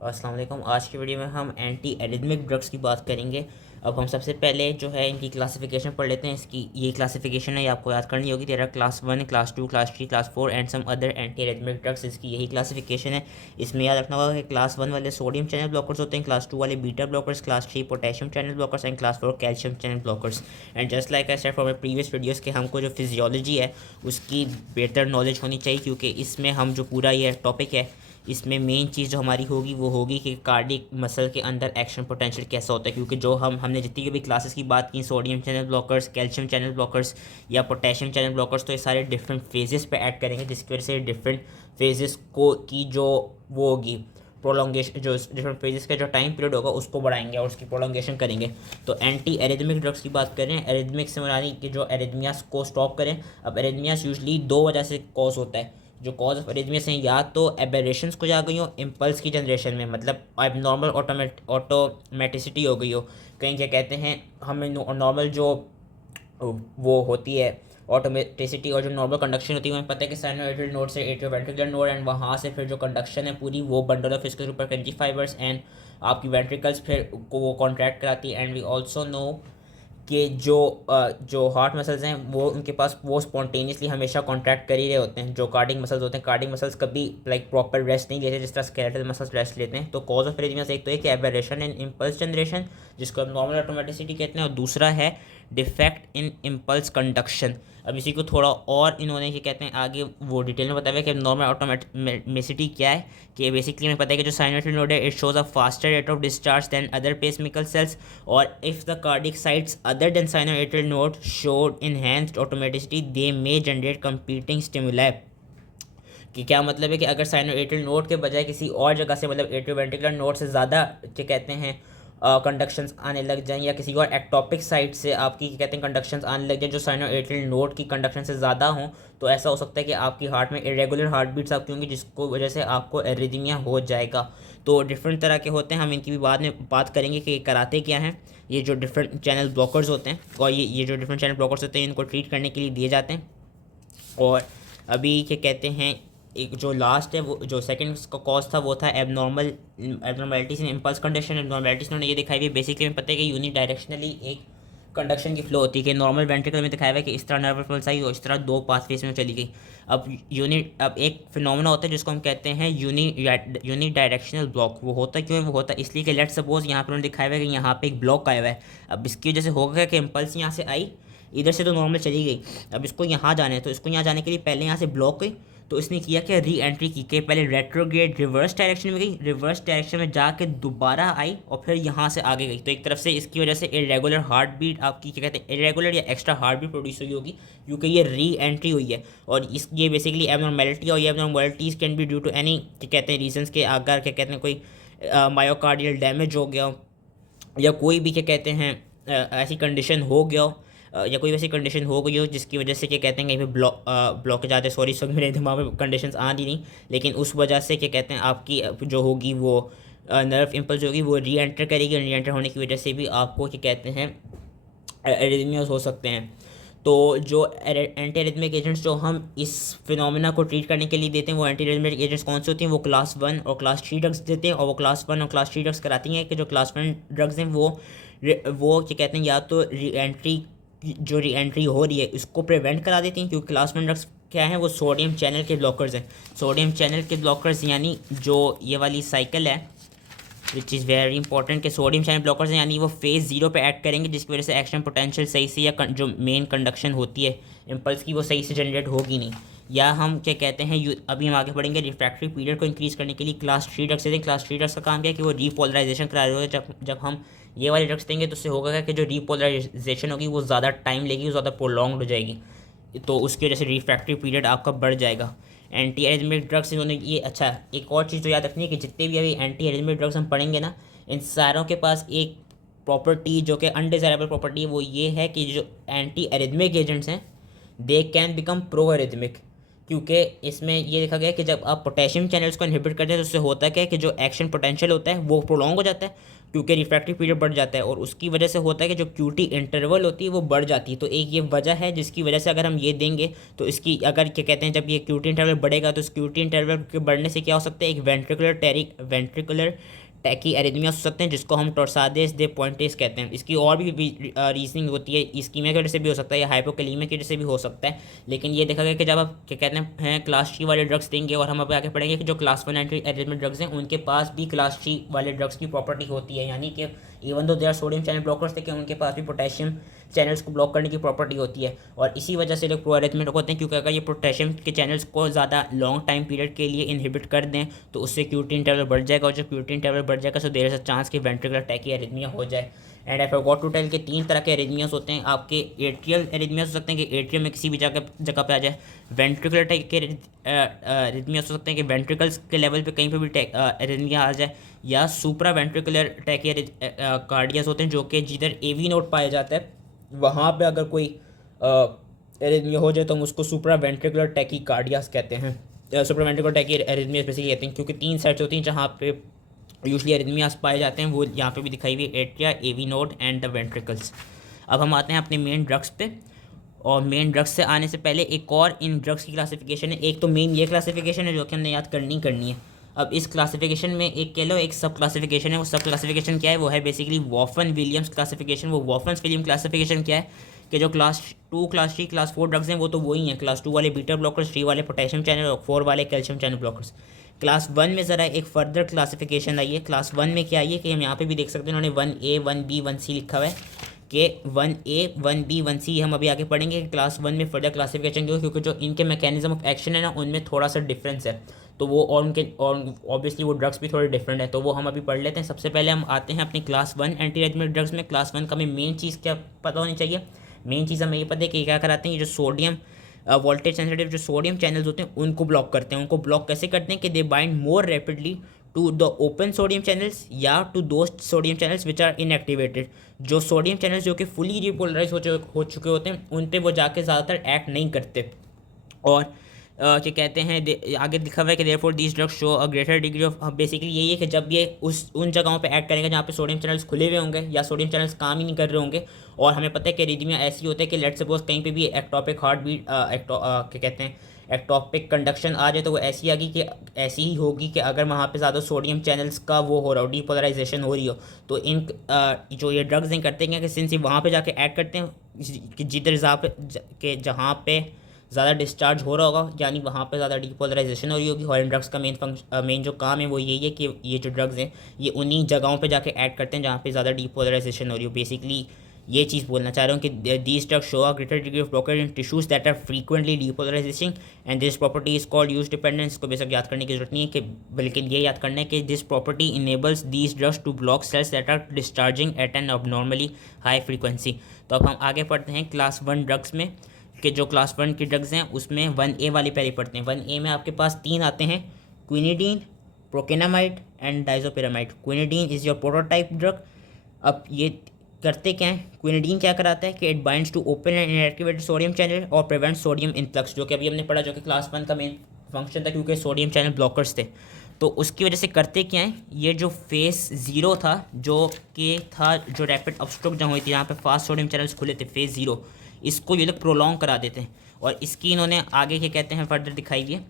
अस्सलाम वालेकुम। आज की वीडियो में हम एंटी एरिथमिक ड्रग्स की बात करेंगे। अब हम सबसे पहले जो है इनकी क्लासिफिकेशन पढ़ लेते हैं। इसकी ये क्लासिफिकेशन है, ये आपको याद करनी होगी। तेरा class 1, class 2, class 3, class 4 and some other anti arrhythmic drugs, इसकी यही क्लासिफिकेशन है। इसमें याद रखना होगा कि क्लास 1 वाले सोडियम चैनल ब्लॉकर्स होते हैं, क्लास 2 वाले beta blockers, class 3 potassium channel blockers and class 4 calcium channel blockers. And just like I said from previous videos के हमको जो फिजियोलॉजी है उसकी बेहतर नॉलेज होनी चाहिए, क्योंकि इसमें हम जो पूरा ये टॉपिक है इसमें मेन चीज़ जो हमारी होगी वो होगी कि कार्डिक मसल के अंदर एक्शन पोटेंशियल कैसा होता है। क्योंकि जो हमने जितनी भी क्लासेस की बात की, sodium channel blockers, calcium channel blockers या पोटेशियम चैनल ब्लॉकर्स, तो ये सारे डिफरेंट फेजेस पे ऐड करेंगे, जिसकी वजह से डिफरेंट फेजेस को की जो वो होगी प्रोलॉन्गेशन, जो डिफरेंट फेजेस का जो टाइम पीरियड होगा उसको बढ़ाएंगे और उसकी प्रोलॉन्गेशन करेंगे। तो एंटी एरिथमिक ड्रग्स की बात करें, एरिथमिक से यानी कि जो एरिथमियास को स्टॉप करें। अब एरिथमियास यूजली दो वजह से कॉज होता है। जो कॉज ऑफ एरिथमियास हैं, या तो एबेरेशंस को जा गई हो इम्पल्स की जनरेशन में, मतलब अब नॉर्मल ऑटोमेटिसिटी हो गई हो। कहीं क्या कहते हैं, हमें नॉर्मल जो वो होती है ऑटोमेटिसिटी और जो नॉर्मल कंडक्शन होती है, हमें पता है कि साइनोइडल नोड से एट्रियोवेंट्रिकुलर नोड एंड वहाँ से फिर जो कंडक्शन है पूरी वो बंडल ऑफ फिस्कस सुपरकंजी फाइबर्स एंड आपकी वेंट्रिकल्स फिर को वो कॉन्ट्रैक्ट कराती है। एंड वी ऑल्सो नो कि जो हार्ट मसल्स हैं वो उनके पास वो स्पॉन्टेनियसली हमेशा कॉन्ट्रैक्ट कर ही रहे होते हैं। जो कार्डिक मसल्स होते हैं, कार्डिक मसल्स कभी लाइक प्रॉपर रेस्ट नहीं लेते जिस तरह स्केलेटल मसल्स रेस्ट लेते हैं। तो कॉज ऑफ एरिथमियास एक तो है कि एबेरेशन इन इम्पल्स जनरेशन, जिसको हम नॉर्मल ऑटोमेटिसिटी कहते हैं, और दूसरा है डिफेक्ट इन इम्पल्स कंडक्शन। अब इसी को थोड़ा और इन्होंने क्या कहते हैं आगे वो डिटेल में बताया कि नॉर्मल ऑटोमेटिसिटी क्या है। कि बेसिकली हमें पता है कि जो साइनोइडल नोड है it shows a faster rate of discharge than other pacemaker cells, और if the cardiac sites other than sinoidal node showed enhanced automaticity they may generate competing stimuli. कि क्या मतलब है कि अगर साइनोइडल नोड के बजाय किसी और जगह से, मतलब एट्रियोवेंट्रिकुलर नोड से ज़्यादा क्या कहते हैं कंडक्शंस आने लग जाएं, या किसी और एक्टोपिक साइट से आपकी क्या कहते हैं कंडक्शंस आने लग जाएं जो साइनोइडल नोड की कंडक्शन से ज़्यादा हों, तो ऐसा हो सकता है कि आपकी हार्ट में इरेगुलर हार्ट बीट्स आपकी होंगी, जिसको वजह से आपको एरिथमिया हो जाएगा। तो डिफरेंट तरह के होते हैं, हम इनकी भी बाद में बात करेंगे कि कराते क्या हैं। ये जो डिफरेंट चैनल ब्लॉकर्स होते हैं, और ये जो डिफरेंट चैनल ब्लॉकर्स होते हैं इनको ट्रीट करने के लिए दिए जाते हैं। और अभी क्या कहते हैं, एक जो लास्ट है वो जो सेकंड का कॉज था वो था एबनॉर्मेलिटीज इन इम्पल्स कंडक्शन। एबनॉर्मेलिटीज उन्होंने ये दिखाई हुई बेसिकली हमें पता है कि यूनि डायरेक्शनली एक कंडक्शन की फ्लो होती है। कि नॉर्मल वेंट्रिकल में दिखाया हुआ है कि इस तरह नर्व इम्पल्स आई और इस तरह दो पाथवेज में चली गई। अब एक फिनोमेना होता है जिसको हम कहते हैं यूनि डायरेक्शनल ब्लॉक। वो होता क्यों है? वो होता इसलिए कि लेट सपोज यहाँ पर उन्होंने दिखाया हुआ है कि यहाँ पे एक ब्लॉक आया हुआ है। अब इसकी वजह से होगा कि इम्पल्स यहाँ से आई, इधर से तो नॉर्मल चली गई, अब इसको यहाँ जाना है, तो इसको यहाँ जाने के लिए पहले यहाँ से ब्लॉक गई, तो इसने किया क्या, री एंट्री की के पहले रेट्रोग्रेड रिवर्स डायरेक्शन में गई, रिवर्स डायरेक्शन में जाके दोबारा आई और फिर यहाँ से आगे गई। तो एक तरफ से इसकी वजह से इरेगुलर हार्ट बीट आपकी क्या कहते हैं इरेगुलर या एक्स्ट्रा हार्ट बीट प्रोड्यूस हुई होगी, क्योंकि ये री एंट्री हुई है। और इस ये बेसिकली एबनॉर्मेलिटी, और ये abnormalities can be due to any क्या कहते हैं रीजंस के, अगर क्या कहते हैं कोई मायोकार्डियल डैमेज हो गया या कोई भी क्या कहते हैं ऐसी कंडीशन हो गया हो, या कोई वैसी कंडीशन हो गई हो जिसकी वजह से क्या कहते हैं कहीं पे ब्लॉकेज आते, सॉरी सॉरी मेरे दिमाग में कंडीशंस आ रही नहीं, लेकिन उस वजह से क्या कहते हैं आपकी जो होगी वो नर्व इम्पल्स होगी वो री एंटर करेगी, और री एंटर होने की वजह से भी आपको क्या कहते हैं एरिथमियास हो सकते हैं। तो जो एंटी एरिथमिक एजेंट्स जो हम इस फिनोमेना को ट्रीट करने के लिए देते हैं, वो एंटी एरिथमिक एजेंट्स कौन से होते हैं? वो क्लास 1 और क्लास 3 ड्रग्स देते हैं। और वो क्लास 1 और क्लास 3 ड्रग्स कराती हैं कि जो क्लास 1 ड्रग्स हैं वो क्या कहते हैं या तो री एंट्री, जो री एंट्री हो रही है इसको प्रिवेंट करा देती हैं, क्योंकि क्लास 1 ड्रग्स क्या है, वो सोडियम चैनल के ब्लॉकर्स हैं। सोडियम चैनल के ब्लॉकर्स यानी जो ये वाली साइकिल है विच इज़ वेरी इंपॉर्टेंट, कि सोडियम चैनल ब्लॉकर्स हैं यानी वो फेज़ 0 पे ऐड करेंगे, जिसकी वजह से एक्शन पोटेंशियल सही से या जो मेन कंडक्शन होती है इम्पल्स की वो सही से जनरेट होगी नहीं। या हम क्या कहते हैं अभी हम आगे बढ़ेंगे, रिफ्रैक्टरी पीरियड को इंक्रीज़ करने के लिए क्लास 3 ड्रग्स देते हैं। क्लास 3 ड्रग्स का काम क्या है कि वो रीपोलराइजेशन करा रहे होते हैं। जब हम ये वाले ड्रग्स देंगे तो उससे होगा क्या कि जो रीपोलराइजेशन होगी वो ज़्यादा टाइम लेगी, वो ज़्यादा प्रोलॉन्ग हो जाएगी, तो उसकी वजह से रिफ्रैक्टरी पीरियड आपका बढ़ जाएगा। एंटी एरिथमिक ड्रग्स इन्होंने ये अच्छा एक और चीज़ तो याद रखनी है कि जितने भी अभी एंटी एरिथमिक ड्रग्स हम पढ़ेंगे ना, इन सारों के पास एक प्रॉपर्टी जो कि अनडिज़ायरेबल प्रॉपर्टी है, वो ये है कि जो एंटी एरिथमिक एजेंट्स हैं they can become pro arrhythmic. क्योंकि इसमें ये देखा गया कि जब आप पोटेशियम चैनल्स को इनहिबिट करते हैं तो उससे होता क्या है कि जो एक्शन पोटेंशियल होता है वो प्रोलॉन्ग हो जाता है, क्योंकि रिफ्रैक्टिव पीरियड बढ़ जाता है, और उसकी वजह से होता है कि जो क्यूटी इंटरवल होती है वो बढ़ जाती है। तो एक ये वजह है जिसकी वजह से अगर हम ये देंगे तो इसकी अगर क्या कहते हैं, जब ये क्यूटी इंटरवल बढ़ेगा तो इस क्यूटी इंटरवल के बढ़ने से क्या हो सकता है, एक वेंट्रिकुलर टैकी एरिथमिया हो सकते हैं, जिसको हम टोर्साडेस दे पॉइंटेस कहते हैं। इसकी और भी रीजनिंग होती है, इस्कीमिया की वजह से भी हो सकता है या हाइपोकैलेमिया की वजह से भी हो सकता है। लेकिन ये देखा गया कि जब आप क्या कहते हैं क्लास 3 वाले ड्रग्स देंगे, और हम अब आगे पढ़ेंगे कि जो क्लास 1 एंटी एरिथमिक ड्रग्स हैं उनके पास भी क्लास 3 वाले ड्रग्स की प्रॉपर्टी होती है, यानी कि even though they are sodium channel blockers थे कि उनके पास भी पोटेशियम चैनल्स को ब्लॉक करने की प्रॉपर्टी होती है। और इसी वजह से लोग प्रो एरिथमिक होते हैं, क्योंकि अगर ये पोटेशियम के चैनल्स को ज़्यादा लॉन्ग टाइम पीरियड के लिए इनहिबिट कर दें तो उससे क्यूटी इंटरवल बढ़ जाएगा, और जब क्यूटी इंटरवल बढ़ जाएगा तो देर इज अ चांस कि वेंट्रिकुलर टैकी एरिथमिया हो जाए। And I forgot to tell के 3 तरह के एरिथमियास होते हैं। आपके एट्रियल एरिथमियास हो सकते हैं कि एट्रियम में किसी भी जगह पे आ जाए, वेंट्रिकुलर टैकी एरिथमियास हो सकते हैं कि वेंट्रिकल्स के लेवल पे कहीं पे भी एरिथमिया आ जाए, या सुप्रा वेंट्रिकुलर टैकी कार्डियास होते हैं जो कि जिधर एवी नोड पाया जाता है वहाँ पे अगर कोई एरिथमिया हो जाए तो हम उसको सुप्रा वेंट्रिकुलर टैकी कार्डियास कहते हैं। सुप्रा वेंट्रिकुलर टैकी एरिथमियास बेसिकली कहते हैं, क्योंकि 3 साइड्स होती हैं जहाँ पे यूजली एरिथमियास पाए जाते हैं, वो यहाँ पे भी दिखाई हुई है, atria, AV node and the ventricles. अब हम आते हैं अपने मेन ड्रग्स पे, और मेन ड्रग्स से आने से पहले एक और इन ड्रग्स की क्लासिफिकेशन है। एक तो मेन ये क्लासिफिकेशन है जो कि हमने याद करनी है। अब इस क्लासिफिकेशन में एक कह लो एक सब क्लासिफिकेशन है। वो सब क्लासिफिकेशन क्या है, वो है बेसिकली वॉफन विलियम्स क्लासिफिकेशन। वो वॉफन विलियम क्लासिफिकेशन क्या है कि जो क्लास 2, क्लास 3, क्लास 4 ड्रग्स हैं वो तो वही हैं, क्लास 2 वाले बीटा ब्लॉकर्स, 3 वाले पोटेशियम चैनल और 4 वाले कैल्शियम चैनल ब्लॉकर्स। क्लास 1 में ज़रा एक फर्दर क्लासिफिकेशन आई है। क्लास 1 में क्या आई है कि हम यहाँ पे भी देख सकते हैं, उन्होंने 1A 1B 1C लिखा हुआ है कि 1A 1B 1C हम अभी आगे पढ़ेंगे कि क्लास 1 में फर्दर क्लासिफिकेशन क्यों, क्योंकि जो इनके मैकेनिज्म ऑफ एक्शन है ना उनमें थोड़ा सा डिफरेंस है, तो वो और उनके और ऑब्वियसली वो ड्रग्स भी थोड़े डिफरेंट है, तो वो हम अभी पढ़ लेते हैं। सबसे पहले हम आते हैं अपनी क्लास 1 एंटी एरिथमिक ड्रग्स में। क्लास 1 का हमें मेन चीज़ क्या पता होनी चाहिए, मेन चीज़ हमें ये पता है कि क्या कराते हैं, ये जो सोडियम वोल्टेज सेंसिटिव जो सोडियम चैनल्स होते हैं उनको ब्लॉक करते हैं। उनको ब्लॉक कैसे करते हैं कि they bind more rapidly to the open sodium channels या to those sodium channels which are inactivated. जो सोडियम चैनल्स जो कि फुली रिपोलराइज हो चुके होते हैं उन पे वो जाके ज़्यादातर एक्ट नहीं करते। और क्या कहते हैं आगे लिखा हुआ है कि therefore these drugs show a greater degree of, basically यही है कि जब ये उन जगहों पे एक्ट करेंगे जहाँ पे सोडियम चैनल्स खुले हुए होंगे या सोडियम चैनल्स काम ही नहीं कर रहे होंगे। और हमें पता है कि एरिथमिया ऐसी होता है कि लेट सपोज कहीं पे भी एक्टोपिक हार्ट बीट क्या कहते हैं एक्टोपिक कंडक्शन आ जाए तो वो ऐसी आगी कि ऐसी ही होगी कि अगर वहाँ पे ज़्यादा सोडियम चैनल्स का वो हो रहा हो, डीपोलराइजेशन हो रही हो, तो इन जो ये ड्रग्स हैं करते हैं कि सिंस वहाँ पे जाके एक्ट करते हैं कि जिधर जहाँ पे ज़्यादा डिस्चार्ज हो रहा होगा, यानी वहाँ पे ज़्यादा डीपोलराइजेशन हो रही होगी। और इन ड्रग्स का मेन जो काम है वो यही है कि ये जो ड्रग्स हैं ये उन्हीं जगहों पे जाके ऐड करते हैं जहाँ पे ज़्यादा डीपोलराइजेशन हो रही हो। बेसिकली ये चीज़ बोलना चाह रहा हूँ कि these drugs show a greater degree of blockage in tissues that are frequently depolarising and this property is called use dependence. को बेशक याद करने की जरूरत नहीं है कि, बल्कि ये याद करना है कि this property enables these drugs to block cells that are discharging at an abnormally high frequency. तो अब हम आगे पढ़ते हैं क्लास 1 ड्रग्स में, कि जो क्लास 1 के ड्रग्स हैं उसमें 1A वाली पहले पढ़ते हैं। 1A में आपके पास 3 आते हैं, quinidine, procainamide and disopyramide. Quinidine is your prototype drug. अब ये करते क्या है, क्विनिडीन क्या कराता है कि it binds to open and inactivated sodium channel और प्रिवेंट सोडियम इनफ्लक्स, जो कि अभी हमने पढ़ा, जो कि क्लास 1 का मेन फंक्शन था क्योंकि सोडियम चैनल ब्लॉकर्स थे। तो उसकी वजह से करते क्या है, ये जो फेज़ 0 था जो रैपिड अपस्ट्रोक जहाँ हुई थी, यहाँ पे फास्ट सोडियम चैनल्स खुले थे, फेज़ 0, इसको ये लोग प्रोलॉन्ग करा देते हैं। और इसकी इन्होंने आगे क्या कहते हैं फर्दर दिखाई है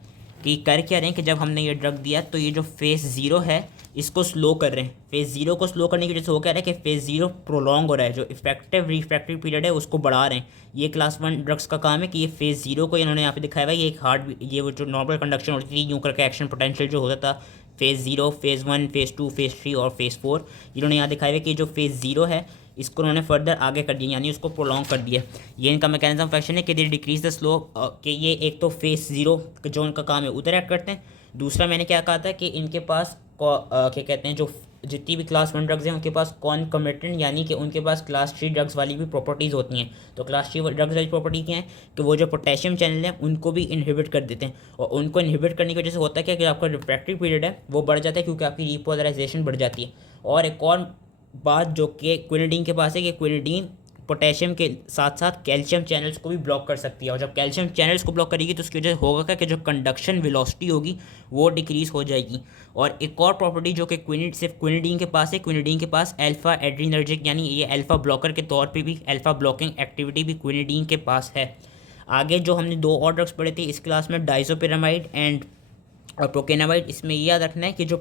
कि कर क्या रहे हैं कि जब हमने ये ड्रग दिया तो ये जो फेज़ 0 है इसको स्लो कर रहे हैं। फेज़ 0 को स्लो करने की वजह से हो क्या रहा है कि फेज़ 0 प्रोलॉन्ग हो रहा है, जो इफेक्टिव रिफ्रैक्टिव पीरियड है उसको बढ़ा रहे हैं। ये क्लास 1 ड्रग्स का काम है कि ये फेज़ 0 को इन्होंने यहाँ पे दिखाया हुआ है, ये एक हार्ड, ये वो जो नॉर्मल कंडक्शन होती थी यूँ करके एक्शन पोटेंशियल जो होता था फेज़ 0, फेज़ 1, फेज़ 2, फेज़ 3 और फेज़ 4, इन्होंने यहाँ दिखाया हुआ है कि जो फेज़ 0 है इसको उन्होंने फर्दर आगे कर दिया, यानी उसको प्रोलॉन्ग कर दिया। ये इनका मैकेनिज्म फंक्शन है कि दे डिक्रीज द स्लो, कि ये एक तो फेज़ 0 जो उनका काम है उधर एक्ट करते हैं। दूसरा मैंने क्या कहा था कि इनके पास क्या कहते हैं, जो जितनी भी क्लास 1 ड्रग्स हैं उनके पास कॉन्कमिटेंट, यानी कि उनके पास क्लास 3 ड्रग्स वाली भी प्रॉपर्टीज़ होती हैं। तो क्लास 3 ड्रग्स वाली प्रॉपर्टी क्या है कि वो जो पोटेशियम चैनल है उनको भी इनहिबिट कर देते हैं, और उनको इनहिबिट करने की वजह से होता है क्या कि आपका रिफ्रैक्टिव पीरियड है वो बढ़ जाता है, क्योंकि आपकी रिपोलराइजेशन बढ़ जाती है। और एक और बात जो कि क्विनिडीन के पास है कि क्विनिडीन पोटेशियम के साथ साथ कैल्शियम चैनल्स को भी ब्लॉक कर सकती है। और जब कैल्शियम चैनल्स को ब्लॉक करेगी तो उसकी वजह से होगा क्या कि जो कंडक्शन वेलोसिटी होगी वो डिक्रीज हो जाएगी। और एक और प्रॉपर्टी जो कि सिर्फ क्विनिडीन के पास है, क्विनिडीन के पास अल्फा एड्रीनर्जिक यानी ये अल्फा ब्लॉकर के तौर पे भी अल्फा ब्लॉकिंग एक्टिविटी भी क्विनिडीन के पास है। आगे जो हमने 2 और ड्रग्स पढ़े थे इस क्लास में, डाइज़ोपिरामाइड एंड प्रोकेनामाइड, इसमें ये याद रखना है कि जो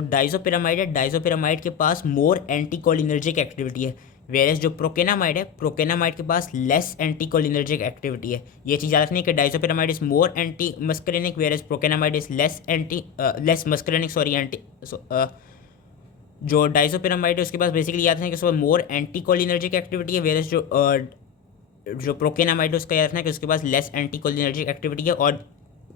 डाइज़ोपिरामाइड है, डाइज़ोपिरामाइड के पास मोर एंटीकोलिनर्जिक एक्टिविटी है, वेरेस जो प्रोकेनामाइड है, प्रोकेनामाइड के पास लेस एंटीकोलिनर्जिक एक्टिविटी है। ये चीज़ याद रखनी है कि disopyramide is more anti muscarinic whereas procainamide is less muscarinic जो डाइज़ोपिरामाइड है उसके पास बेसिकली याद रखना है कि उसके पास मोर एंटीकोलिनर्जिक एक्टिविटी है, वेरेस जो प्रोकेनामाइड है उसका याद रखना है कि उसके पास लेस एंटीकोलिनर्जिक एक्टिविटी है। और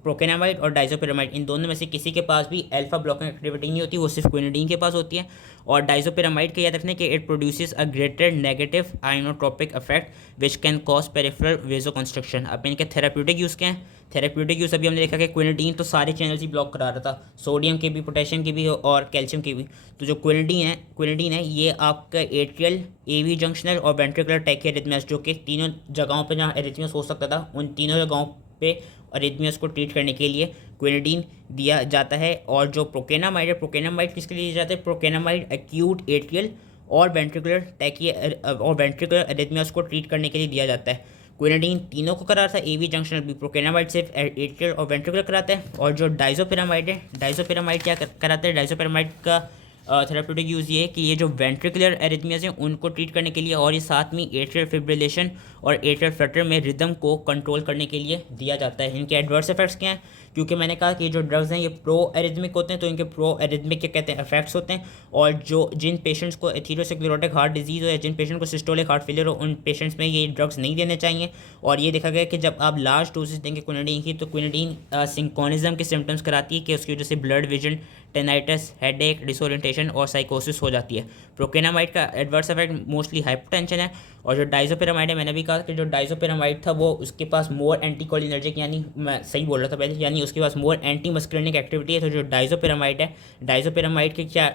प्रोकेनामाइड और डाइज़ोपिरामाइड इन दोनों में से किसी के पास भी अल्फा ब्लॉकिंग एक्टिविटी नहीं होती, वो सिर्फ क्विनिडीन के पास होती है। और डाइज़ोपिरामाइड का याद रखना है कि it produces a greater negative inotropic effect which can cause peripheral vasoconstriction. अब इनके थेराप्यूटिक यूज़ क्या है? थेराप्यूटिक यूज़ अभी हमने देखा कि क्विनिडीन तो सारे चैनल्स ही ब्लॉक करा रहा था, सोडियम के भी, पोटेशियम के भी और कैल्शियम के भी। तो जो क्विनिडीन है ये आपका एट्रियल, एवी जंक्शनल और वेंट्रिकुलर टैकीआरिथमियास, जो कि तीनों जगहों पर जहाँ एरिथमियास हो सकता था उन तीनों जगहों पे अरिथमियास को ट्रीट करने के लिए क्विनिडीन दिया जाता है। और जो प्रोकेनामाइड है, प्रोकेनामाइड किसके लिए दिया जाता है? प्रोकेनामाइड एक्यूट एट्रियल और वेंट्रिकुलर अरिथमियास को ट्रीट करने के लिए दिया जाता है। क्विनिडीन तीनों को कराता है, एवी जंक्शनल भी, प्रोकेनामाइड सिर्फ एट्रियल और वेंट्रिकुलर कराता है। और जो डाइज़ोपिरामाइड है, डाइज़ोपिरामाइड क्या कराता है? डाइज़ोपिरामाइड का थेराप्यूटिक यूज़ ये है कि ये जो वेंट्रिकुलर एरिथमियाज हैं उनको ट्रीट करने के लिए और ये साथ में एट्रियल फिब्रिलेशन और एट्रियल फ्लटर में रिदम को कंट्रोल करने के लिए दिया जाता है। इनके एडवर्स इफेक्ट्स क्या हैं? क्योंकि मैंने कहा कि जो ड्रग्स हैं ये प्रो एरिथमिक होते हैं, तो इनके प्रो एरिथमिक क्या कहते हैं इफेक्ट्स होते हैं। और जिन पेशेंट्स को एथेरोस्क्लेरोटिक हार्ट डिजीज़ हो या जिन पेशेंट को सिस्टोलिक हार्ट फेलियर हो उन पेशेंट्स में ये ड्रग्स नहीं देने चाहिए। और ये देखा गया कि जब आप लार्ज डोजेस देंगे क्विनिडीन की तो क्विनिडीन सिंकोनिज्म के सिम्टम्स कराती है कि उसकी वजह से ब्लड विजन, टेनाइटिस, हेडेक, डिसोरिएंटेशन और साइकोसिस हो जाती है। प्रोकेनामाइड का एडवर्स इफेक्ट मोस्टली हाइपरटेंशन है। और जो डाइज़ोपिरामाइड है, मैंने भी कहा कि जो डाइज़ोपिरामाइड था वो उसके पास मोर एंटीकोलिनर्जिक, यानी मैं सही बोल रहा था पहले, यानी उसके पास मोर एंटी मस्कुलिनिक एक्टिविटी है। तो जो डाइज़ोपिरामाइड है, डाइज़ोपिरामाइड के क्या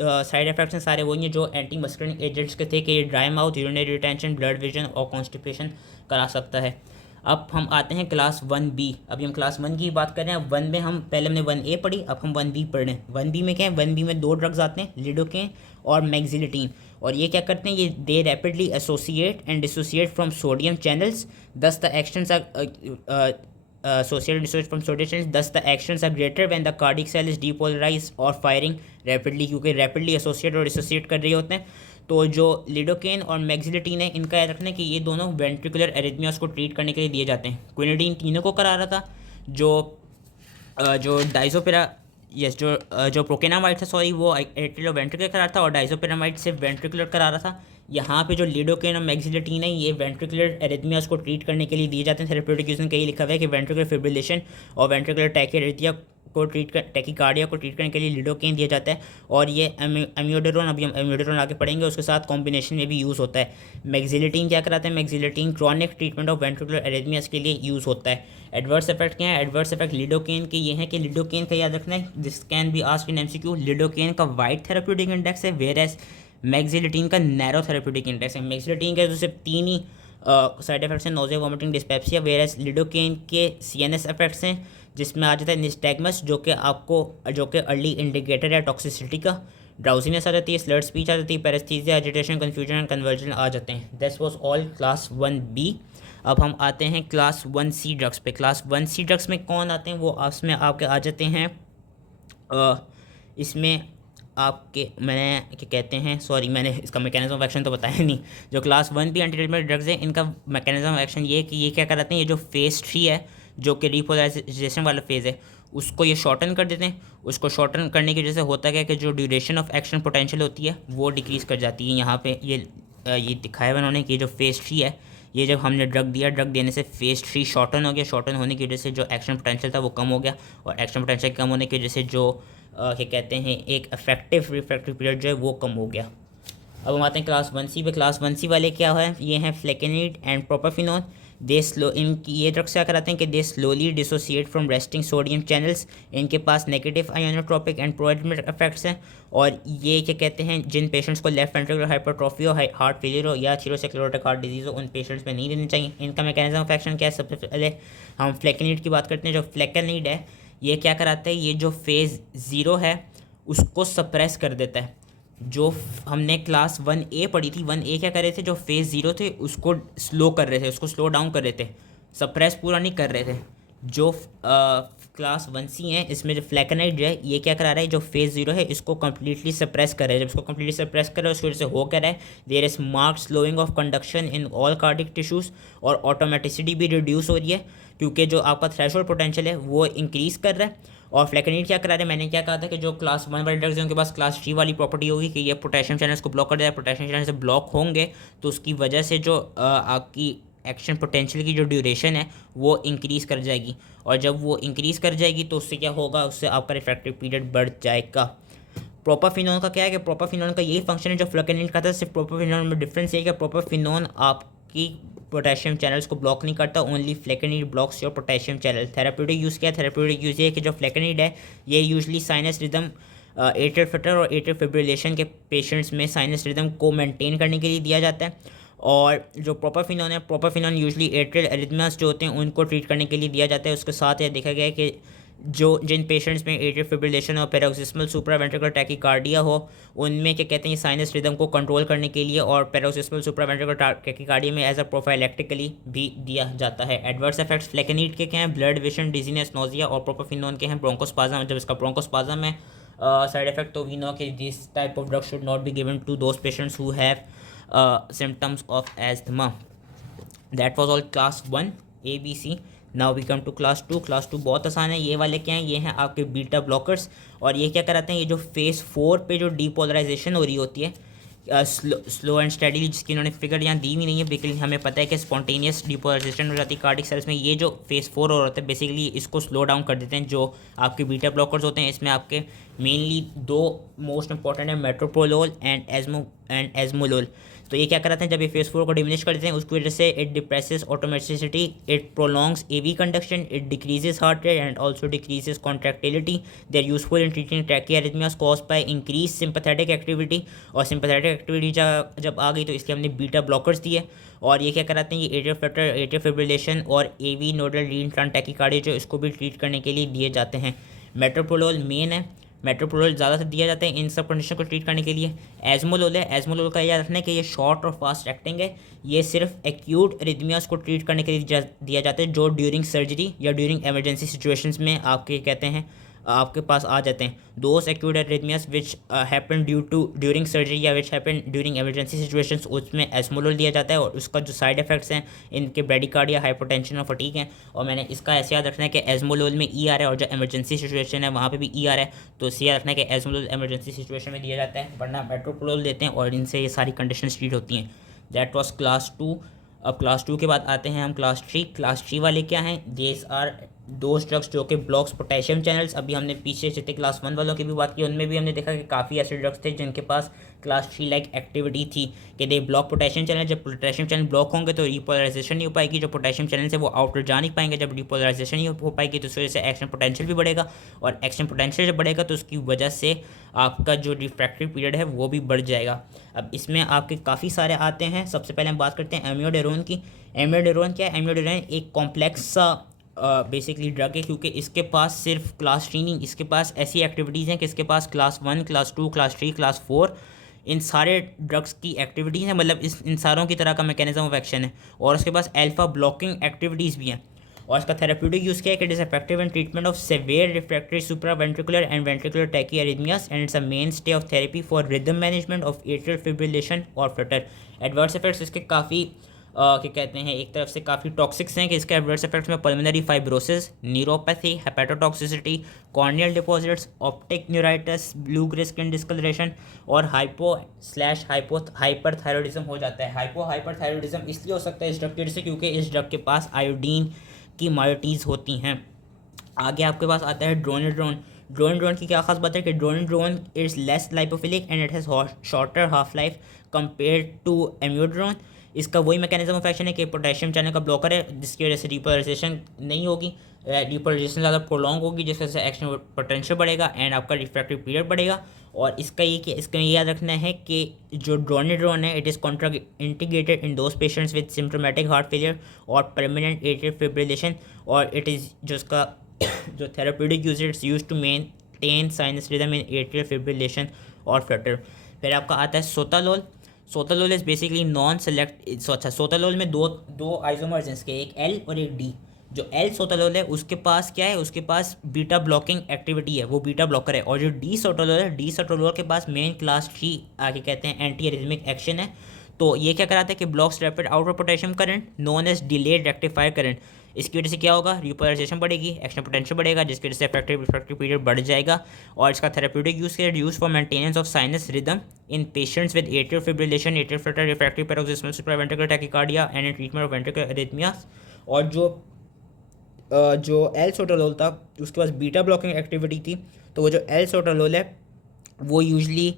साइड इफेक्ट्स हैं? सारे वही हैं जो एंटी मस्कुलिनिक एजेंट्स के थे कि ये dry mouth, urinary retention, blood vision और कॉन्स्टिपेशन करा सकता है। अब हम आते हैं क्लास 1B। अभी हम क्लास 1 की बात कर रहे हैं। 1 में हम पहले हमने 1A पढ़ी, अब हम 1B पढ़ रहे हैं। 1B में क्या है? 1B में 2 ड्रग्स आते हैं, लिडोकेन और मैक्सिलिटीन। और ये क्या करते हैं? ये they rapidly associate and dissociate from sodium channels, thus the actions the actions are greater when the cardiac cell is depolarized और फायरिंग रैपिडली, क्योंकि रैपिडली एसोसिएट और डिसोसिएट कर रहे होते हैं। तो जो लिडोकेन और मैक्सिलिटीन है इनका याद रखना है कि ये दोनों वेंट्रिकुलर एरिथमियास को ट्रीट करने के लिए दिए जाते हैं। क्विनिडीन तीनों को करा रहा था, जो प्रोकेनामाइड था वो एट्रियल और वेंट्रिकुलर करा रहा था, और डाइज़ोपिरामाइड सिर्फ वेंट्रिकुलर करा रहा था। यहाँ पे जो लिडोकेन और मैक्सिलिटीन है ये वेंट्रिकुलर एरिथमियास को ट्रीट करने के लिए दिए जाते हैं। थेरेप्यूटिक यूज में कहीं लिखा हुआ है कि वेंट्रिकुलर फिब्रिलेशन और वेंट्रिकुलर टैकीकार्डिया को ट्रीट करने के लिए लिडोकेन दिया जाता है। और ये एम्योडेरोन, अभी हम एम्योडेरोन आगे पढ़ेंगे, उसके साथ कॉम्बिनेशन में भी यूज़ होता है। मैक्सिलिटीन क्या कराता है? Mexiletine chronic treatment of ventricular arrhythmias के लिए यूज़ होता है। एडवर्स इफेक्ट क्या है? एडवर्स इफेक्ट लिडोकेन के ये हैं कि लिडोकेन का याद रखना है, this can be asked in MCQ. Lidocaine का वाइड थेरेप्यूटिक इंडेक्स है, वेयरएज मैक्सिलिटीन का नैरो थेरेप्यूटिक इंडेक्स है। मैक्सिलिटीन के तो सिर्फ 3 ही साइड इफेक्ट्स हैं, nausea, vomiting, dyspepsia, whereas lidocaine के CNS इफेक्ट्स हैं, जिसमें आ जाता है निस्टैग्मस, जो कि अर्ली इंडिकेटर है टॉक्सिसिटी का। ड्राउजीनेस आ जाती है, स्लर्ड स्पीच आ जाती है, paresthesia, agitation, confusion and convulsion आ जाते हैं। This was all class 1B। अब हम आते हैं क्लास 1C ड्रग्स पे। क्लास 1C ड्रग्स में कौन आते हैं? वो उसमें आपके आ जाते हैं, इसमें आपके मैंने क्या कहते हैं, सॉरी मैंने इसका मैकेनिज्म ऑफ एक्शन तो बताया नहीं। जो क्लास 1B एंटीडिप्रेसेंट ड्रग्स है इनका मैकेनिज्म ऑफ एक्शन ये है कि ये क्या कराते हैं, ये जो फेज 3 है जो कि रिपोलराइजेशन वाला फेज़ है उसको ये शॉर्टन कर देते हैं। उसको शॉर्टन करने की वजह से होता क्या है कि जो ड्यूरेशन ऑफ एक्शन पोटेंशियल होती है वो डिक्रीज़ कर जाती है। यहाँ पे ये दिखाया हुआ उन्होंने कि जो फेज़ 3 है, ये जब हमने ड्रग दिया, ड्रग देने से फेज़ 3 शॉर्टन हो गया। शॉर्टन होने की वजह से जो एक्शन पोटेंशियल था वो कम हो गया, और एक्शन पोटेंशियल कम होने की वजह से जो क्या कहते हैं एक इफेक्टिव रिफ्रैक्टिव पीरियड जो है वो कम हो गया। अब हम आते हैं क्लास 1C पे। क्लास 1C वाले क्या है? ये हैं फ्लेकेनिड एंड प्रोपाफिनोन। दे स्लो इनकी ये ड्रग्स क्या कराते हैं कि they slowly dissociate from resting sodium channels, इनके पास negative inotropic and proarrhythmic effects हैं। और ये क्या कहते हैं, जिन पेशेंट्स को लेफ्ट वेंट्रिकुलर हाइपरट्रॉफी हो, हार्ट फेलियर हो या एथेरोस्क्लेरोटिक हार्ट डिजीज़ हो, उन पेशेंट्स में नहीं देनी चाहिए। इनका मैकेनिज्म ऑफ एक्शन क्या है? सबसे पहले हम फ्लेकेनिड की बात करते हैं। जो फ्लेकेनिड है ये क्या कराता है, ये जो फेज़ 0 है उसको सप्रेस कर देता है। जो हमने क्लास 1A पढ़ी थी, 1A क्या कर रहे थे, जो फेज़ 0 थे उसको स्लो कर रहे थे, उसको स्लो डाउन कर रहे थे, सप्रेस पूरा नहीं कर रहे थे। जो क्लास 1C है इसमें जो फ्लैकेनाइड जो है ये क्या करा रहा है, जो फेज़ 0 है इसको कम्प्लीटली सप्रेस कर रहा है। जब इसको कम्प्लीटली सप्रेस कर रहा है उसकी वजह से हो क्या रहा है, there is marked slowing of conduction in all cardiac tissues, और ऑटोमेटिसिटी भी रिड्यूस हो रही है क्योंकि जो आपका थ्रेशोल्ड पोटेंशियल है वो इंक्रीज़ कर रहा है। और फ्लैकेनाइड क्या करा रहे हैं, मैंने क्या कहा था कि जो क्लास 1 वाले ड्रग्स हैं उनके पास क्लास 3 वाली प्रॉपर्टी होगी कि ये पोटेशियम चैनल्स को ब्लॉक कर देगा। पोटेशियम चैनल से ब्लॉक होंगे तो उसकी वजह से जो आपकी एक्शन पोटेंशियल की जो ड्यूरेशन है वो इंक्रीज़ कर जाएगी, और जब वो इंक्रीज़ कर जाएगी तो उससे क्या होगा, उससे आपका रिफ्रैक्टिव पीरियड बढ़ जाएगा। प्रोपाफिनोन का क्या है कि प्रोपाफिनोन का यही फंक्शन है जो फ्लैकेनाइड का था, सिर्फ प्रोपाफिनोन में डिफरेंस है कि प्रोपाफिनोन आपकी पोटेशियम चैनल्स को ब्लॉक नहीं करता, only flecainide blocks your potassium channel. Therapeutic use क्या है, थेराप्यूटिक यूज़ ये है कि जो फ्लैकेनाइड है ये usually sinus rhythm, atrial Flutter और एट्रियल फिब्रिलेशन के पेशेंट्स में साइनस रिदम को मेंटेन करने के लिए दिया जाता है। और जो प्रोपाफिनोन है, प्रोपाफिनोन यूजली एट्रियल एरिथमियास जो होते हैं उनको ट्रीट करने के लिए दिया जाता है। उसके साथ यह देखा गया है कि जो जिन पेशेंट्स में एट्रियल फिब्रिलेशन और पैरोक्सिस्मल सुप्रावेंट्रिकुलर टैकीकार्डिया हो उनमें क्या कहते हैं ये साइनस रिदम को कंट्रोल करने के लिए और पैरोक्सिस्मल सुप्रावेंट्रिकुलर टैकीकार्डिया में एज अ प्रोफाइलैक्टिकली भी दिया जाता है। एडवर्स इफेक्ट्स फ्लैकेनाइड के क्या हैं, ब्लड विजन, डिजीनेस, नोजिया, और प्रोपाफिनोन के हैं ब्रोंकोस्पाज्म। जब इसका ब्रोंकोस्पाज्म है साइड इफेक्ट, तो वी नो कि this type of drug should not be given to those patients who have symptoms of asthma. That was all class 1 ABC. Now we come to class 2। Class 2 बहुत आसान है। ये वाले क्या हैं, ये हैं आपके बीटा ब्लॉकर्स, और ये क्या कराते हैं, ये जो फेज़ 4 पे जो डीपोलराइजेशन हो रही होती है स्लो एंड स्टडीली, जिसकी इन्होंने फिगर यहाँ दी भी नहीं है, बेसिकली हमें पता है कि स्पॉन्टेनियस डीपोलराइजेशन हो जाती है कार्डिक सेल्स में। ये जो फेज़ 4 हो रहा है बेसिकली इसको स्लो डाउन कर देते हैं जो आपके बीटा ब्लॉकर्स होते हैं। इसमें आपके मेनली दो मोस्ट इंपॉर्टेंट है, मेट्रोप्रोलोल एंड एजमोलोल। तो ये क्या कराते हैं, जब ये फेज़ 4 को डिमिनिश कर देते हैं उसकी वजह से it depresses automaticity, it prolongs AV conduction, it decreases heart rate and also decreases contractility. They are useful in treating tachyarrhythmias cause by increase sympathetic activity, और सिंपैथेटिक एक्टिविटी जब आ गई तो इसलिए हमने बीटा ब्लॉकर्स दिए। और ये क्या कराते हैं, ये एट्रियल फ्लटर, एट्रियल फिब्रिलेशन और एवी नोडल रीइंट्रांट टैकीकार्डिया जो इसको भी ट्रीट करने के लिए दिए जाते हैं। मेट्रोप्रोलोल मेन है, मेट्रोप्रोलोल ज़्यादा से दिया जाता है इन सब कंडीशन को ट्रीट करने के लिए। एजमोलोल है, एजमोलोल का याद रखना है कि ये शॉर्ट और फास्ट एक्टिंग है, ये सिर्फ एक्यूट एरिथमियास को ट्रीट करने के लिए दिया जाता है जो ड्यूरिंग सर्जरी या ड्यूरिंग इमरजेंसी सिचुएशंस में आपके कहते हैं आपके पास आ जाते हैं। Those acute arrhythmias which happen during surgery या which happen during emergency situations, उसमें एस्मोलोल दिया जाता है, और उसका जो साइड इफेक्ट्स हैं इनके ब्रेडिकार्डिया, हाइपोटेंशन और फटीग हैं। और मैंने इसका ऐसे याद रखना है कि एस्मोलोल में ई आर है, और जो इमरजेंसी सिचुएशन है वहाँ पे भी ई आर है, तो इसे याद रखना है कि एस्मोलोल इमरजेंसी सिचुएशन में दिया जाता है, वरना मेट्रोप्रोलोल देते हैं और इनसे ये सारी कंडीशन ट्रीट होती हैं। That was class 2। अब क्लास 2 के बाद आते हैं हम क्लास 3। क्लास 3 वाले क्या हैं, देस आर दोज ड्रग्स जो कि ब्लॉक्स पोटेशियम चैनल्स। अभी हमने पीछे जितने क्लास 1 वालों की भी बात की उनमें भी हमने देखा कि काफ़ी ऐसे ड्रग्स थे जिनके पास क्लास 3 लाइक एक्टिविटी थी कि दे ब्लॉक पोटेशियम चैनल। जब पोटेशियम चैनल ब्लॉक होंगे तो रिपोलराइजेशन नहीं हो पाएगी, जो पोटेशियम चैनल से वो आउटर जा नहीं पाएंगे। जब रिपोलराइजेशन नहीं हो पाएगी तो उस वजह से एक्शन पोटेंशियल भी बढ़ेगा, और एक्शन पोटेंशियल जब बढ़ेगा तो उसकी वजह से आपका जो रिफ्रैक्टिव पीरियड है वो भी बढ़ जाएगा। अब इसमें आपके काफ़ी सारे आते हैं। सबसे पहले हम बात करते हैं एमियोडेरोन की। एमियोडेरोन क्या है, एमियोडेरोन एक कॉम्प्लेक्स सा बेसिकली ड्रग है, क्योंकि इसके पास सिर्फ क्लास 3 नहीं, इसके पास ऐसी एक्टिविटीज़ हैं कि इसके पास क्लास 1, क्लास 2, क्लास 3, क्लास 4 इन सारे ड्रग्स की एक्टिविटीज़ हैं, मतलब इन सारों की तरह का मैकेनिज्म ऑफ एक्शन है। और उसके पास अल्फा ब्लॉकिंग एक्टिविटीज़ भी हैं। और इसका थेरेप्यूटिक यूज़ क्या है कि it is effective in treatment of severe refractory supraventricular and ventricular tachyarrhythmias and it's a mainstay of therapy for rhythm management of atrial fibrillation और फ्लटर। एडवर्स इफेक्ट्स इसके काफ़ी क्या कहते हैं, एक तरफ से काफ़ी टॉक्सिक्स हैं कि इसके एडवर्स इफेक्ट्स में pulmonary fibrosis, neuropathy, hepatotoxicity, corneal deposits, optic neuritis, blue grey skin discolouration और हाइपरथायरॉयडिज्म हो जाता है। हाइपरथायरॉयडिज्म इसलिए हो सकता है इस ड्रग की वजह से क्योंकि इस ड्रग के पास आयोडीन की मायोटीज़ होती हैं। आगे आपके पास आता है ड्रोनिड्रोन। ड्रोनिड्रोन की क्या खास बात है कि dronedarone is less lipophilic and it has shorter half life compare to amiodarone. इसका वही मैकेनिज्म ऑफ एक्शन है कि पोटेशियम चैनल का ब्लॉकर है, जिसकी वजह से रिपोलराइजेशन नहीं होगी, रिपोलराइजेशन ज़्यादा प्रोलॉन्ग होगी, जिसकी वजह से एक्शन पोटेंशियल बढ़ेगा एंड आपका रिफ्रैक्टिव पीरियड बढ़ेगा। और इसका ये कि इसका ये याद रखना है कि जो ड्रोनिड्रोन है it is contra integrated in those patients with symptomatic heart failure और परमानेंट एट्रियल फिब्रिलेशन, और इट इज़ जो इसका जो therapeutic use it's use to maintain sinus rhythm in atrial fibrillation और फ्लटर। फिर आपका आता है sotalol. Sotalol is basically non select अच्छा, सोतालोल में दो आइसोमर्स हैं इसके, एक एल और एक डी। जो एल सोतालोल है उसके पास क्या है, उसके पास बीटा ब्लॉकिंग एक्टिविटी है, वो बीटा ब्लॉकर है। और जो डी सोतालोल है, डी सोतालोल के पास मेन क्लास 3 आगे कहते हैं एंटी एरिथमिक एक्शन है। तो ये क्या कराता है कि blocks rapid outer potassium current known as delayed rectifier current. इसकी वजह से क्या होगा, रिपोलराइजेशन बढ़ेगी, एक्शन पोटेंशियल बढ़ेगा, जिसकी वजह से इफेक्टिव रिफ्रैक्टिव पीरियड बढ़ जाएगा। और इसका थेराप्यूटिक यूज के use for maintenance of sinus rhythm in patients with atrial fibrillation, atrial flutter, refractive paroxysmal supraventricular tachycardia and in treatment of ventricular arrhythmias. और जो एल सोटालोल था उसके पास बीटा ब्लॉकिंग एक्टिविटी थी। तो वो जो एल सोटालोल है वो यूजली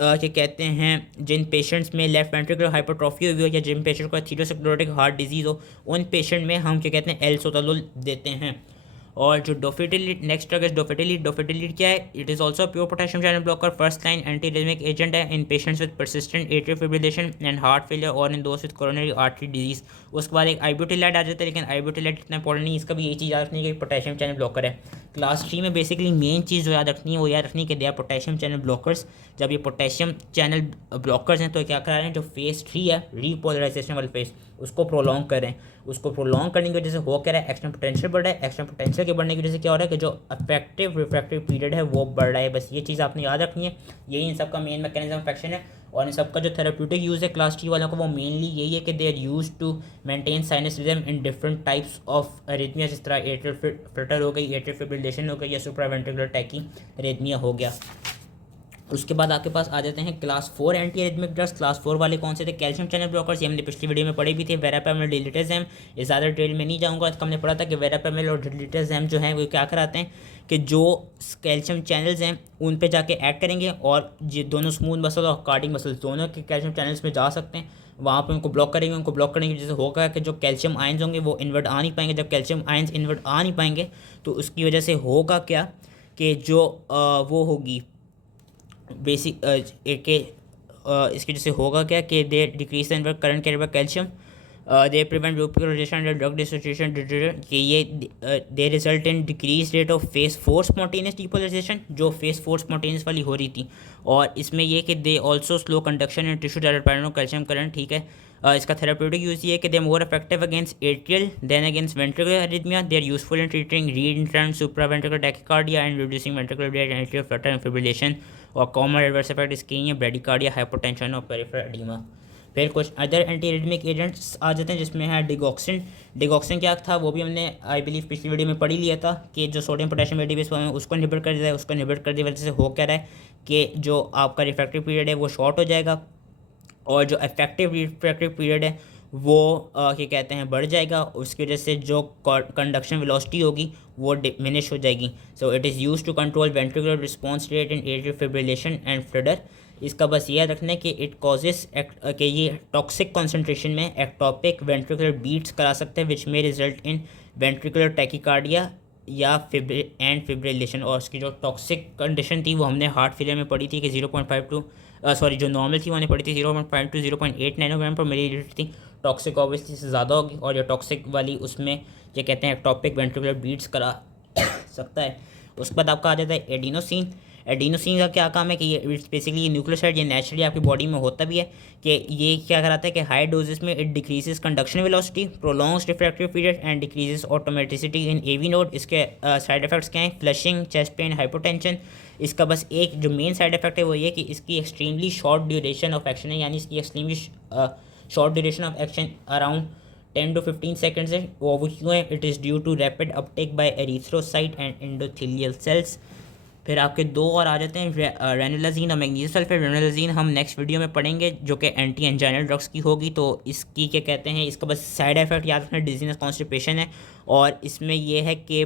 क्या कहते हैं, जिन पेशेंट्स में लेफ्ट वेंट्रिकुलर हाइपरट्रॉफी हुई हो या जिन पेशेंट को एथेरोस्क्लेरोटिक हार्ट डिजीज़ हो, उन पेशेंट में हम क्या कहते हैं एल सोतालोल देते हैं। और जो dofetilide, next drug is dofetilide. Dofetilide क्या है, it is also pure potassium channel blocker, first line anti arrhythmic agent है in patients with persistent atrial fibrillation and heart failure और इन दोस्त विद कोरोनरी आर्टरी डिजीज़। उसके बाद एक आइब्यूटिलाइट आ जाता है, लेकिन आइब्यूटिलाइट इतना इंपॉर्टेंट नहीं, इसका भी यही चीज़ याद रखनी है कि पोटेशियम चैनल ब्लॉकर है। क्लास 3 में बेसिकली मेन चीज़ जो याद रखनी है वो याद रखनी है कि they are potassium channel blockers. जब ये पोटेशियम चैनल ब्लॉकर्स हैं तो क्या करा रहे हैं, जो फेज 3 है रीपोलराइजेशन वाला फेज, उसको प्रोलॉन्ग कर रहे हैं। उसको प्रोलॉन्ग करने की वजह से हो क्या रहा है, एक्शन पोटेंशियल बढ़ रहा है। एक्शन पोटेंशियल के बढ़ने की वजह से क्या हो रहा है कि जो इफेक्टिव रिफ्रैक्टिव पीरियड है वो बढ़ रहा है। बस ये चीज़ आपने याद रखनी है, यही इन सबका मेन मैकेनिज्म ऑफ एक्शन है। और इन सबका जो थेराप्यूटिक यूज़ है क्लास 3 वालों का वो मेनली यही है कि they are use to maintain sinus rhythm in different types of arrhythmia, जिस तरह एट्रियल फ्लटर हो गई, एट्रियल फिब्रिलेशन हो गई, या सुप्रावेंट्रिकुलर टैकी अरिथमिया हो गया। उसके बाद आपके पास आ जाते हैं class 4 anti arrhythmic drugs. Class 4 वाले कौन से थे, कैल्शियम चैनल ब्लॉकर्स, ये हमने पिछली वीडियो में पढ़ी भी थी। वेरापेमिल, डिलिटेज़ेम, ये ज़्यादा डिटेल में नहीं जाऊँगा। इसका हमने पढ़ा था कि वेरापेमिल और डिलिटेज़ेम जो हैं वो क्या कराते हैं कि जो कैल्शियम चैनल्स हैं उन पे जाके एक्ट करेंगे, और ये दोनों स्मूथ मसल और कार्डिक मसल दोनों के कैल्शियम चैनल्स में जा सकते हैं, वहाँ पे उनको ब्लॉक करेंगे। उनको ब्लॉक करने की वजह से होगा कि जो कैल्शियम आयंस होंगे वो इन्वर्ट आ नहीं पाएंगे। जब कैल्शियम आयंस इन्वर्ट आ नहीं पाएंगे तो उसकी वजह से होगा क्या कि जो वो होगी बेसिक के इसकी वजह से होगा क्या कि they decrease the inward current carried by calcium, they prevent repolarization and drug dissociation, कि ये they result in decrease rate of phase 4 spontaneous depolarization, जो फेज 4 स्पॉन्टेनियस वाली हो रही थी। और इसमें ये कि they also slow conduction in tissue direct pattern of calcium current, ठीक है। इसका थेराप्यूटिक यूज़ ये है कि they more effective against atrial than against ventricular arrhythmia, they are useful in treating reentrant supraventricular tachycardia and reducing ventricular death and atrial flutter and fibrillation. और common adverse effect इसके ही हैं bradycardia, hypotension और peripheral oedema. फिर कुछ other anti arrhythmic agents आ जाते हैं, जिसमें है डिगॉक्सिन। डिगॉक्सिन क्या था वो भी हमने आई बिलीव पिछली वीडियो में पढ़ी लिया था कि जो सोडियम पोटेशियम एटीपीज फॉर्म है उसको इनहिबिट कर देता है। उसको इनहिबिट कर दी वजह से हो क्या रहा है कि जो आपका रिफ्रैक्टिव पीरियड है वो शॉर्ट हो जाएगा, और जो इफेक्टिव रिफ्रैक्टिव पीरियड है वो क्या कहते हैं बढ़ जाएगा। उसकी वजह से जो कंडक्शन वेलोसिटी होगी वो डिमिनिश हो जाएगी। So it is use to control ventricular response rate in atrial fibrillation and flutter. इसका बस ये याद रखना है कि इट कॉजेस कि ये टॉक्सिक कॉन्सेंट्रेशन में एक्टोपिक वेंट्रिकुलर बीट्स करा सकते हैं, विच में रिजल्ट इन वेंट्रिकुलर टैकीकार्डिया या फिब्रिलेशन। और उसकी जो टॉक्सिक कंडीशन थी वो हमने हार्ट फेलियर में पढ़ी थी कि 0.5 टू जो नॉर्मल थी मैंने पढ़ी थी 0.5 टू 0.8 नैनोग्राम पर मिलीलीटर थी। टॉक्सिक ऑब्वियसली से ज़्यादा होगी, और जो टॉक्सिक वाली उसमें ये कहते हैं एक्टोपिक वेंट्रिकुलर बीट्स करा सकता है। उसके बाद आपका आ जाता है एडिनोसिन। एडिनोसिन का क्या काम है कि ये बेसिकली न्यूक्लियोसाइड, ये नेचुरली आपकी बॉडी में होता भी है कि ये क्या कराता है कि हाई डोजेस में it decreases conduction velocity, prolongs refractive period and decreases automaticity in AV node. इसके साइड इफेक्ट्स क्या हैं, फ्लशिंग, चेस्ट पेन, हाइपोटेंशन। इसका बस एक जो मेन साइड इफेक्ट है वो ये कि इसकी extremely short duration of action है, यानी इसकी extremely short duration of action around 10 to 15 seconds है। वो क्यों है, it is due to rapid uptake by erythrocyte and endothelial cells. फिर आपके दो और आ जाते हैं रेनिलाजीन और मैग्नीशियम सल्फेट। रेनिलाजीन हम नेक्स्ट वीडियो में पढ़ेंगे जो कि एंटी एंजाइनल ड्रग्स की होगी। तो इसकी क्या कहते हैं, इसका बस साइड इफेक्ट याद रखना डिजीनेस कॉन्स्टिपेशन है, और इसमें यह है कि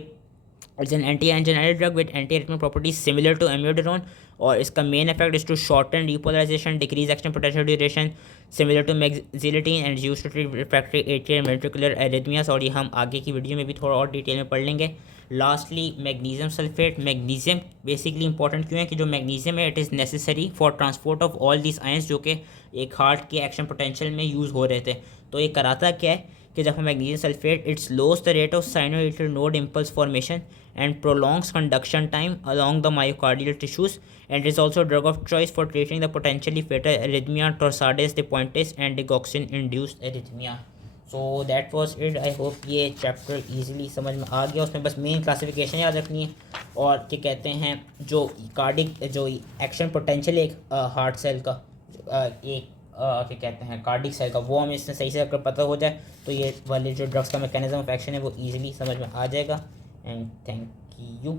it's an anti anginal drug with anti arrhythmic properties similar to amiodarone, और इसका main effect is to shorten depolarization, decrease action potential duration similar to mexiletine and used to treat refractory atrial ventricular arrhythmias, और ये हम आगे की video में भी थोड़ा और डिटेल में पढ़ लेंगे। Lastly magnesium sulphate. Magnesium basically important क्यों है कि जो मैग्नीशियम है it is necessary for transport of all these ions, जो कि एक हार्ट के एक्शन पोटेंशियल में यूज़ हो रहे थे। तो ये कराता क्या है कि जब हम magnesium sulphate it slows the rate of sinoidal node impulse formation and prolongs conduction time along the myocardial tissues, and is also a drug of choice for treating the potentially fatal arrhythmia torsades de pointes and digoxin induced arrhythmia. So that was it. I hope ये chapter easily समझ में आ गया। उसमें बस main classification याद रखनी है, और क्या कहते हैं जो कार्डिक जो एक्शन पोटेंशियल एक हार्ट सेल का एक क्या कहते हैं कार्डिक सेल का, वो हमें इसमें सही से अगर पता हो जाए तो ये वाले जो ड्रग्स का मैकेनिज्म ऑफ एक्शन है वो ईजिली समझ में आ जाएगा। And thank you.